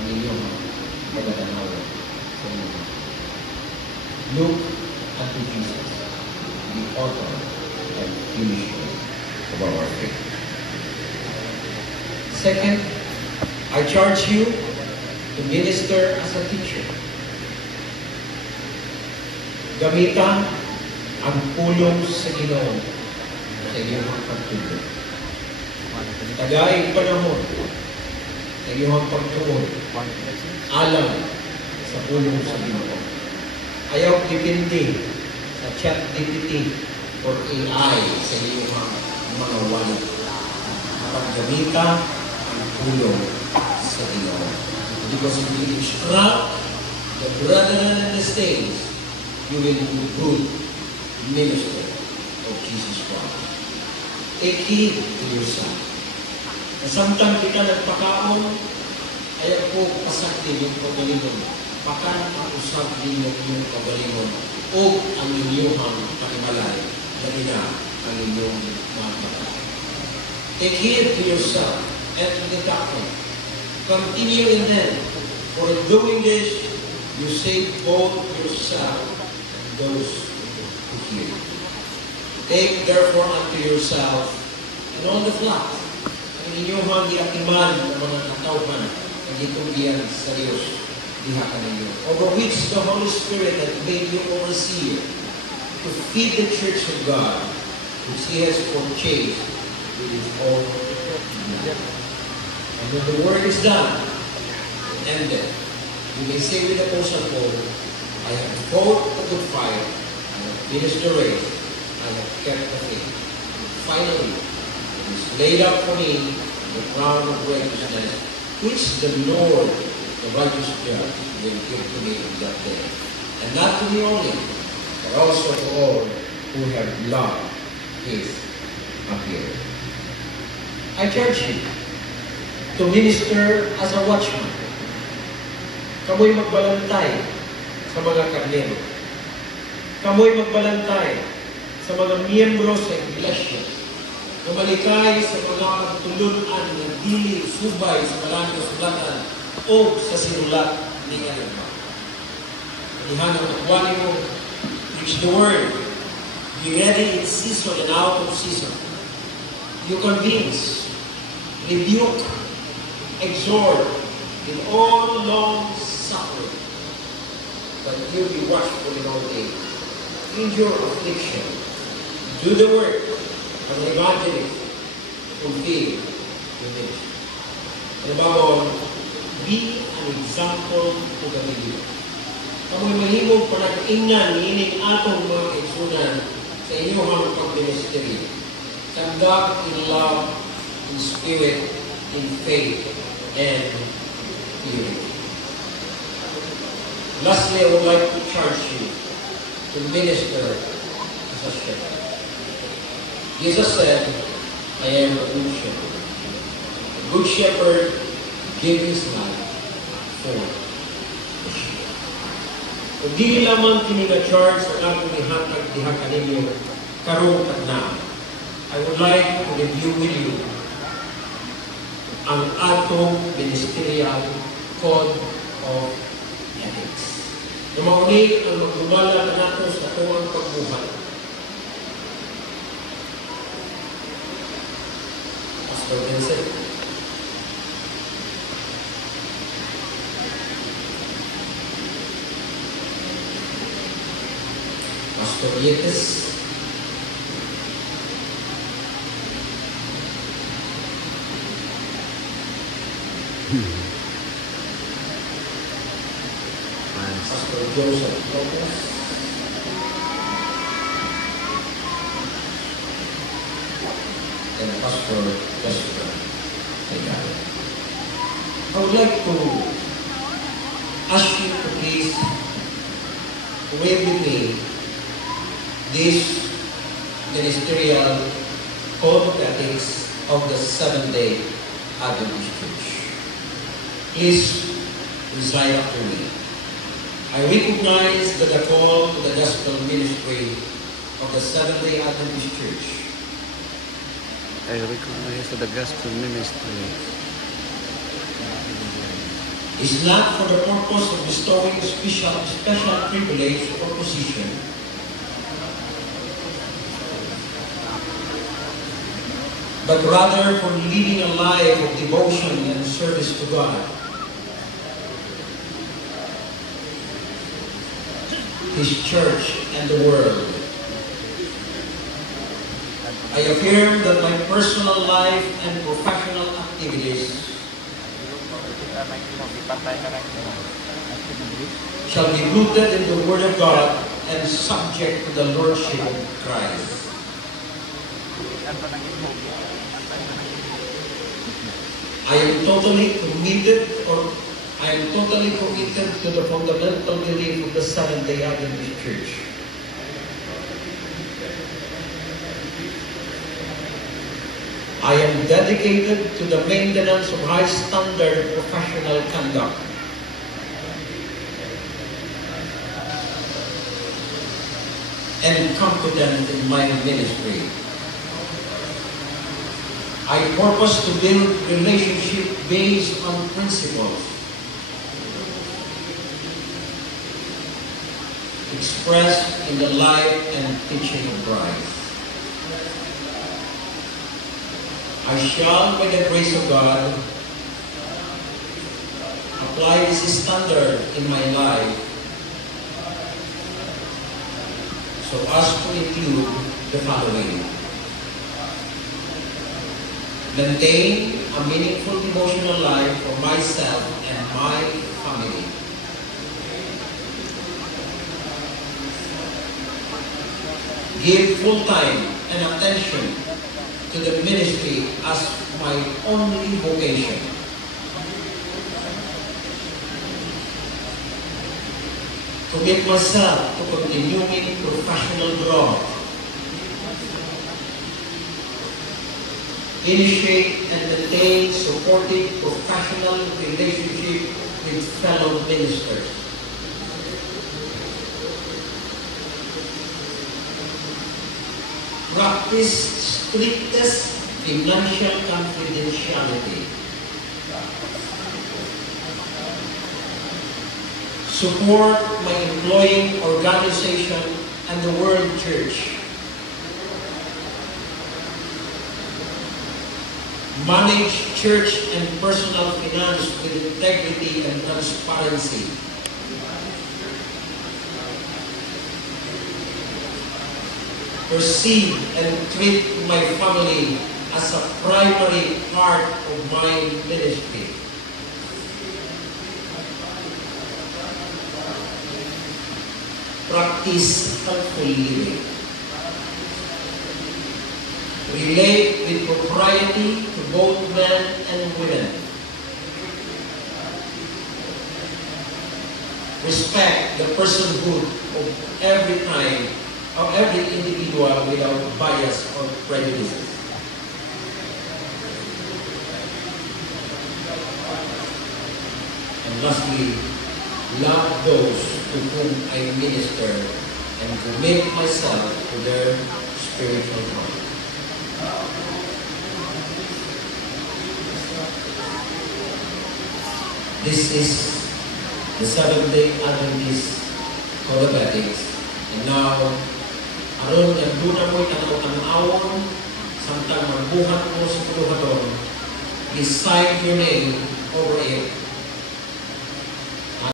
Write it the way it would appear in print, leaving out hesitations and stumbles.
ang inyong pagdadanawan sa inyo. Look unto Jesus, the author and finisher of our faith. Second, I charge you to minister as a teacher. Gamitan ang pulong sa Ginoo sa iyong pagtuturo. Tagay panahon sa iyong pagtuon alam sa pulong sa Ginoo. Ayaw depende sa ChatGPT or AI sa iyong mga wala. Paggamita ang pulong sa Ginoo. Because if you instruct the brethren and the saints, you will be good minister of Jesus Christ. Take heed to yourself. Nasamtang kita nagpakaon, ayaw po pasakti yung pagalingon. Pakan ang usap ninyo yung pagalingon o ang inyong panimalay na ina ang inyong mga patay. Take heed to yourself and to the doctrine. Continue in them. For in doing this, you save both yourself and those who hear. Take therefore unto yourself and all the flock ang inyong giatiman ng mga katawhan na gitugian sa Diyos diha kaninyo, over which the Holy Spirit hath made you overseer to feed the church of God, which He has purchased with His own blood. And when the work is done, ended, you may say with the Apostle Paul, I have fought a good fight, I have finished the race, I have kept the faith. Finally, it is laid up for me the crown of righteousness, which the Lord, the righteous judge, will give to me in that day. And not to me only, but also to all who have loved His appearing. I charge you to minister as a watchman. Kamoy magbalantay sa mga karnero. Kamoy magbalantay sa mga miyembro sa iglesia. Kumalikay sa mga tulunan na dili subay sa maraming sulatan o sa sinulat ni Kalima. Panihan ang akwani mo, preach the word, be ready in season and out of season. You convince, rebuke, exhort, in all long suffering, but you be watchful in all days. Endure affliction, do the work, and imagine it, fulfill the mission. And above all, be an example to the believer. Kamoy mahimong panag-ingnan niining atong mga kaigsunan sa inyong pagministeri. Conduct in love, in spirit, in faith, and purity. Lastly, I would like to charge you to minister as a shepherd. Jesus said, I am a good shepherd. A good shepherd gives his life for the sheep. Kung di lamang kininga-charge sa atong ihatag diha kaninyo karong tagna, I would like to review with you ang atong ministerial code of ethics. Lumauni ang magdumala na nato sa atong pagbuhat. Pastor Vincent. Pastor Yetes. Pastor Joseph Lopez. And Pastor Jessica Ayala. I would like to ask you to please read with me this ministerial code of ethics of the Seventh-day Adventist Church. Please recite after me. I recognize that the call to the gospel ministry of the Seventh-day Adventist Church. I recognize the gospel ministry is not for the purpose of bestowing special privilege or position, but rather for leading a life of devotion and service to God. His church and the world. I affirm that my personal life and professional activities shall be rooted in the Word of God and subject to the Lordship of Christ. I am totally committed to the fundamental belief of the Seventh-day Adventist Church. I am dedicated to the maintenance of high standard professional conduct. And competent in my ministry. I purpose to build relationship based on principles expressed in the life and teaching of Christ. I shall, by the grace of God, apply this standard in my life so as to include the following. Maintain a meaningful devotional life for myself and my family. Give full time and attention to the ministry as my only vocation. Commit myself to continuing professional growth. Initiate and maintain supportive professional relationship with fellow ministers. Practice strictest financial confidentiality. Support my employing organization and the World Church. Manage church and personal finance with integrity and transparency. Perceive and treat my family as a primary part of my ministry. Practice helpful living. Relate with propriety to both men and women. Respect the personhood of every individual without bias or prejudices. And lastly, love those to whom I minister and commit myself to their spiritual growth. This is the Seventh-day Adventist Code of Ethics. And now, aron nga doon mo'y tanaw-tanawon, samtang magbuhat mo sa puluhaton, decide your name over it